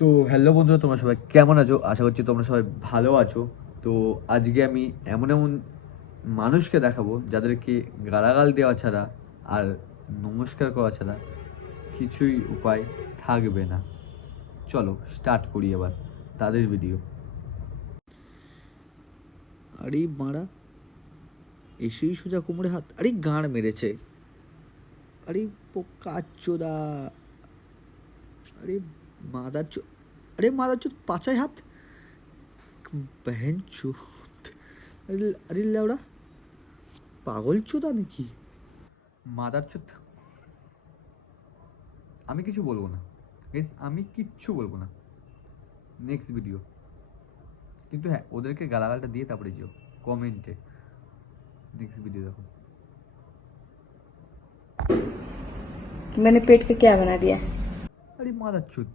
তো হ্যালো বন্ধুরা, তোমরা সবাই কেমন আছো? আশা করছি তোমরা সবাই ভালো আছো। তো আজকে আমি এমন এমন মানুষকে দেখাবো যাদেরকে গালাগাল দেওয়া ছাড়া আর নমস্কার করা ছাড়া কিছুই উপায় থাকবে না। চলো স্টার্ট করি এবার তাদের ভিডিও। আরে মারা, এসেই সোজা কোমরে হাত। আরে গাঁড় মেরেছে। আরে পোকাচোদা। আরে মাদার আরে মাদার পাছায় হাত। বহন চোদ। আরে আরে লেওড়া, পাগল চোদা নাকি? মাদারচোদ। আমি কিছু বলবো না গাইস, আমি কিচ্ছু বলবো না। Next video. কিন্তু হ্যাঁ, ওদেরকে গালাগালটা দিয়ে তারপরে যেও কমেন্টে। নেক্সট ভিডিও দেখো। मैंने पेट का क्या बना दिया? আরে মাদারচোদ,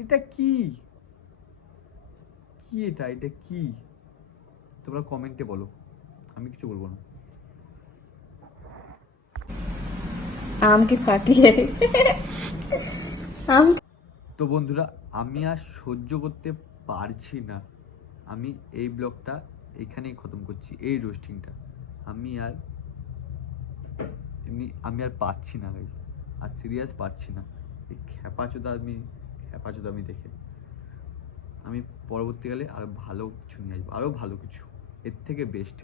এটা কি? কি এটা? এটা কি? তোমরা কমেন্টে বলো, আমি কিছু বলবো না। आम की फाटी है। आम। তো বন্ধুরা, আমি আর সহ্য করতে পারছি না। আমি এই ব্লগটা এখানেই খতম করছি, এই রোস্টিংটা। আমি আর পাচ্ছি না গাইস, আর সিরিয়াস পাচ্ছি না। এই খ্যাপাচোদা আমি দেখে আমি পরবর্তীকালে আরো ভালো কিছু নিয়ে আসবো, আরো ভালো কিছু, এর থেকে বেস্ট।